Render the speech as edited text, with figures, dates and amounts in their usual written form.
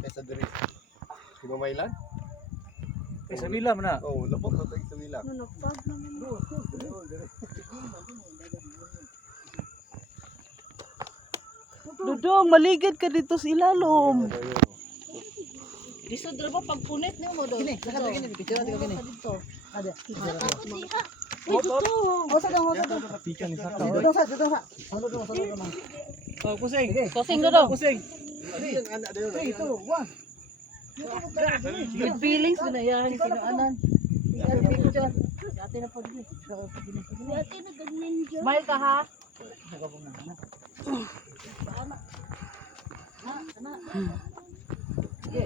Kaysa diri. Himamaylan? Sa bila man na. Oh, lapok na tayo sa wila. Nunupag naman mo. Dudong, maligid ka dito sa ilalom. Lisod ra ba pag punit niyo mo do? Gini, saka gini, picture natin gini. Dito. Ada. Uy, dito. Osa dong, osa dong. Pikan ni sa. Dudong sa, dudong sa. Ano dong, sa dong. Oh, pusing. Tosing do do. Pusing. Ito, one. Good feelings na yan kinaanan. Yan picture. Dati na po dito. Dati na ganyan dyan. Smile ka ha. Ana. Ana. Sige.